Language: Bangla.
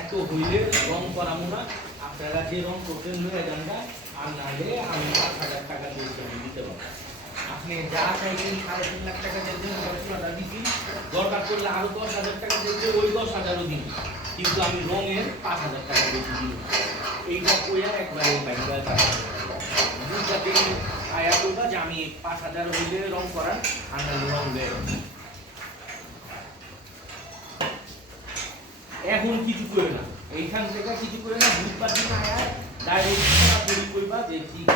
এত হইলে রং করাবো না, আপনারা যে রং করতেন লয়ে যান না, আর না হলে আমি 5,000 টাকা দিয়ে দিতে পারবো। আপনি যা চাইছেন 3.5 লাখ টাকা দিয়েছেন, দিচ্ছি, দরকার করলে আরো 10,000 টাকা দিতে ওই 10,000ও দিন, কিন্তু আমি রঙের 5,000 টাকা বেশি দিই। এইটা কইয়া একবারে ব্যাংকার টাকা দুটাতে আয়া করবা যে আমি 5,000 হইলে রং করার, আর না রং দেয়। এখন কিছু করে না, এইখান থেকে কিছু করে না, বুঝবার দিন আয়া ডাইরেক্ট কইবা যে ঠিক